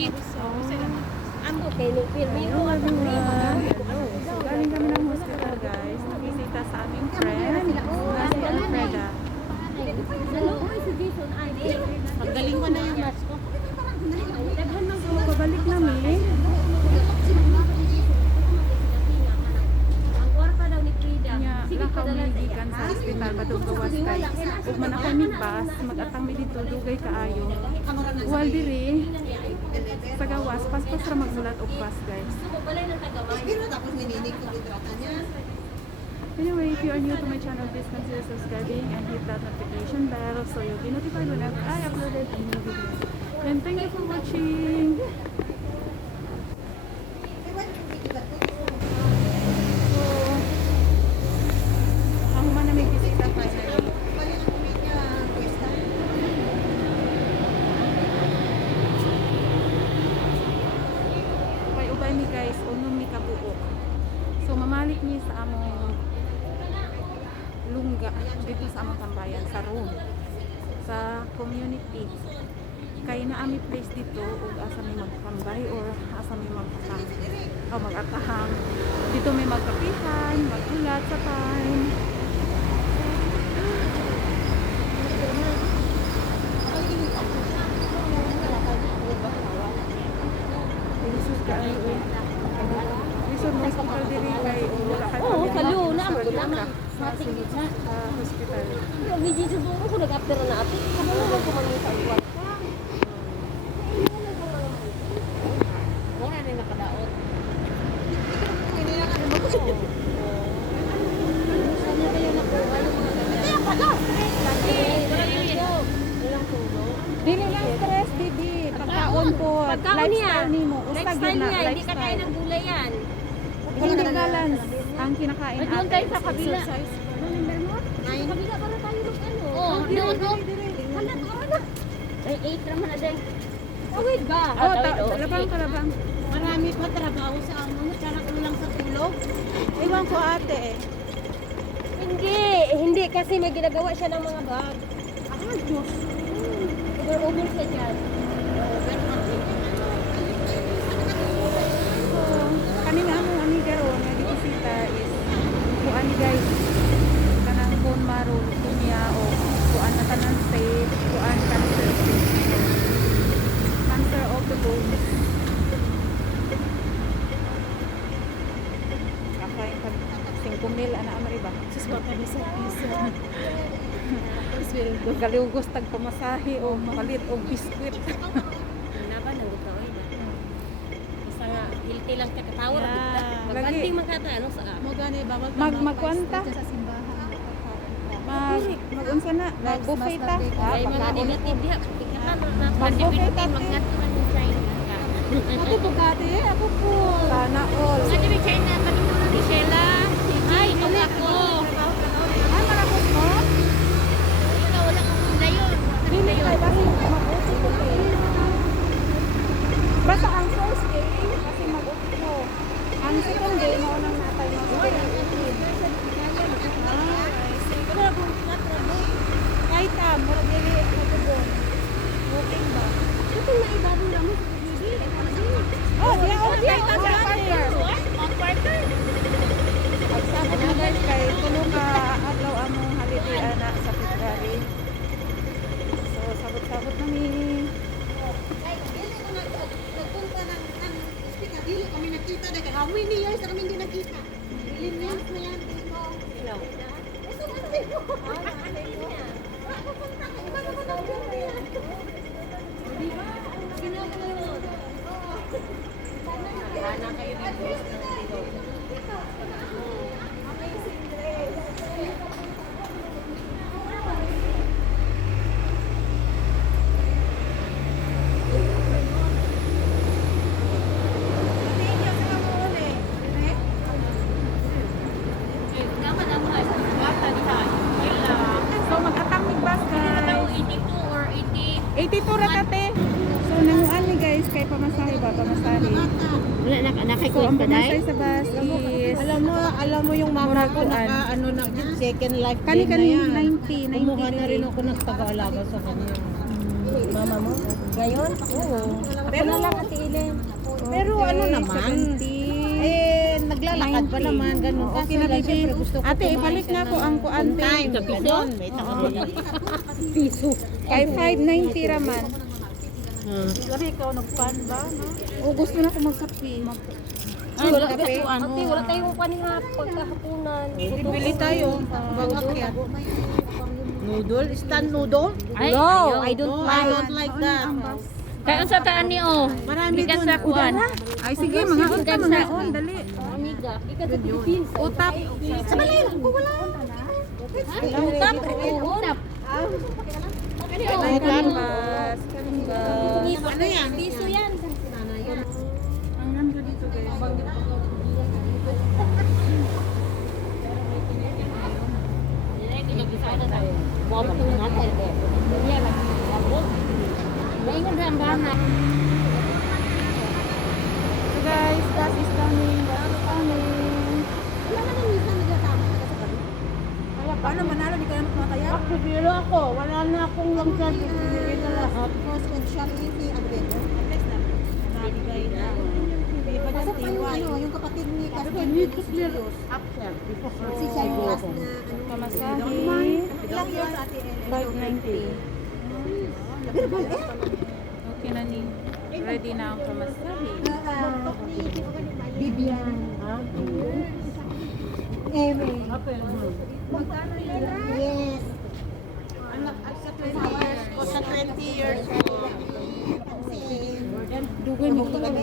Amo kay ni Pirmiro at So, galing kami ng hospital guys. Nagbisita sa aming friend na si Alfreda. Magaling mo na yung mas ko. So, pabalik namin. Ang kwarta daw ni Frida. Nya, Sige lakaw padala may sa gikan sa hospital padung gawas kay. Ug man ako ni bus, mag-atang mi dito dugay kaayo. Wal diri sa gawas paspas ra magsulat og bus guys. balay ng tagamay. Tapos nininig ko litrata niya. Anyway, if you are new to my channel, please consider subscribing and hit that notification bell so you'll be notified whenever I uploaded a new video. And thank you for watching. So, ako man na may bisita finally. Okay, ubay ni guys, unong ni kabuok. So, mamalik niya sa among lungga dito sa among tambayan sa room sa community kay naami place dito ug asa may magtambay or asa may magpatang o mag-atahang dito may magkapihan, magulat sa time. Jesus kaayo Lisod mo hospital diri kay wala kay Oo, kalo na mo sa na. Mating gitna sa hospital. Ang video siguro ko nag-after na ate. Ano ko kumangita ang kwarta. Wala na nakadaot. Sana kayo nakuha yung mga ganyan. Kaya pala! Walang tulong. Dili lang stress, bibi. Pagkaon po. Pagkaon niya. Lifestyle nimo. Ustag Lifestyle yun na. niya. Hindi ka kain Lifestyle. ng gulay yan. Hindi balance ang kinakain Doon tayo sa kabila. Exercise. Kabila para tayo ng ano. Oo, doon. Hala, tara na. Ay, 8 naman na din. Tawid ba? Oh, labang ka labang. Marami pa trabaho sa amo. Tsara ko lang sa tulog. Ewan ko ate eh. Hindi kasi may ginagawa siya ng mga bag. Ah, Diyos. Over siya dyan. So, kanina among amiga ro nga gibisita is kuan ni guys. Kanang bone marrow niya o kuan na tanan stage, kuan cancer stage. Cancer of the bones. Kakain pag 5,000 ana amariba. Sus, mapabisa. Galugos tag pamasahe o palit og biskwit. Naba nang gusto ay. Basta nga healthy lang ka katawar Yeah. bigla. Magbanting magkata ano sa Mo gani bawal Magkwanta. sa simbahan. Magunsa na, mag-buffet ta. Ay mga negative diha. Ikaw na Mag-buffet ta. magngat man yung China. Ako bugati, ako po. Sana all. Ano ba China? Pati ni Sheila. Ay, ito ako. Ay, malakot mo? Wala kang dayon. Dili kay basi mag-uti ko kay. Basta ang first day kasi mag-uti ko. Ang second day mo nang natay mo. Kahit mura dili ako doon. Walking ba? Ito na ibado lang mo. Oh, diya sa partner. On quarter. Pagsabot na guys kay tulo ka adlaw among holiday ana sa February. So sabot-sabot na ni. Nagpunta ng hospital. Dili kami nakita. How many years na kami hindi nakita? Millions na yan. Hello. Ito nga sabi ko. Ako punta ka. Iba naman ang buhay yan. Di ba? Ginagawa. Sana kayo ng boss ng Tilo. Amazing grace. Dapat ako ay bata ni ha. Wala. So mag-atang mig bus Daw guys. 82 or 80. 82 ra tate. So nanguan ni guys kay pamasahe ba pamasahe. Wala na So nakikuit ang pa pamasahe dai. sa bus is Alam mo yung mama ko Murakuan. naka ano na second life kani din na yan. 90 Kumuha na rin 90. ako nagtaga-alaga sa kanya. Mama mo? Ngayon? Oo. Ako na lang Ate Ellen. Pero ano naman, naglalakad pa naman, ganun. Okay na, bibi. Ate, ibalik na po ang kuante. Piso. Kay 590 raman. Kasi ikaw nagpan ba? No? O gusto na ko magkape. Ay, wala kasuan. Ate, wala tayong kanina pagkahapunan. Bili tayo, bago akyat. Noodle? Instant noodle? Ay, no, I don't I don't like that. Kaya sa taan ni o. Marami Bigas dun. sa kuan. Ay, sige, mga unta, mga on, dali. Amiga, ikaw sa Philippines. Utap. Sa balay, wala. Utap. Utap. Ay, kalimbas. Kalimbas. Ano yan? Piso yan. Ang ganda dito, guys. Buwan mo na natin. Yan, nag-abot. Maingon sa ambahan. So guys, that is coming. That is coming. Paano manalo? Di ka naman kumakaya? Pero ako, wala na akong langsan. Ibigay na lahat. Pasok pa yung ano, yung kapatid ni Casper. Si Charles na ano. Kamasahe. Ilang years ate Ellen? 590. Verbal eh? Okay na ni. Ready na ang kamasahe. Bibian. Eme. Magkano yun? Yes. Anak, sa 20 years ko, sa 20 years ko. Dugay mo ko lang